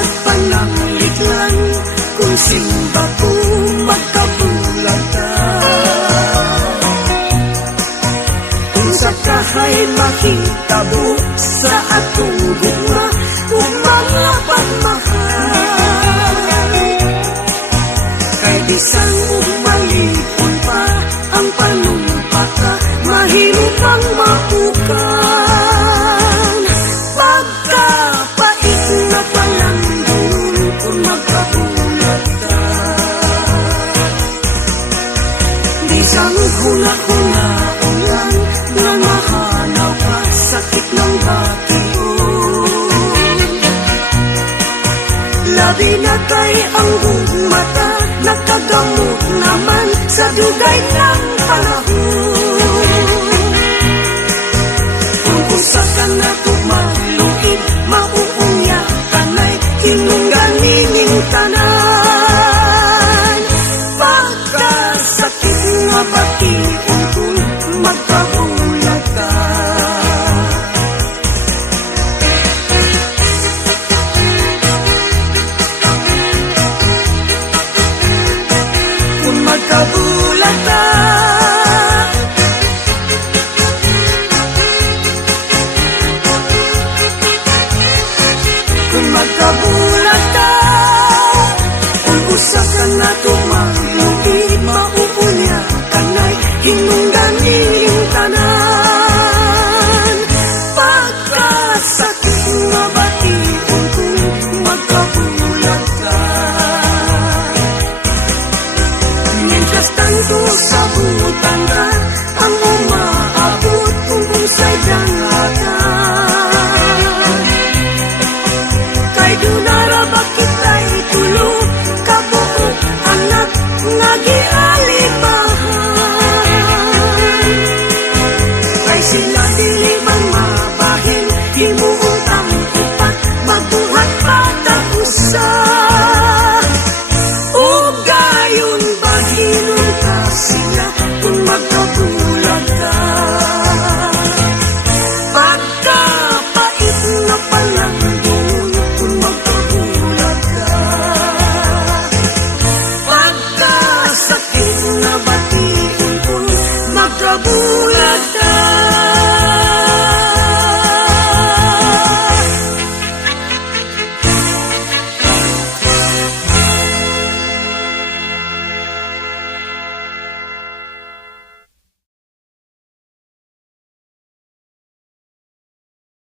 magpanangliglan kung simba ko magkabulata. Kung sa kahay makitabo sa atong bunga kung mga pagmahal, kay bisan umalipon pa ang panumpaka mahimo pang mapukan. Pagkapait na palandon kung magkabulata, bisan huna-hunaon lang na mahanaw ka sakit ng bakiyon. Labi na kay ang mata nakagamot naman sa dugay ng panahon. Kung usa ka na tumaluid mauunya kanay hinungganing tanan. Pagkasakit nga bakion kung magkabulag ka. Kung magkabulag ka, kung magkabulag ka, kung usa ka na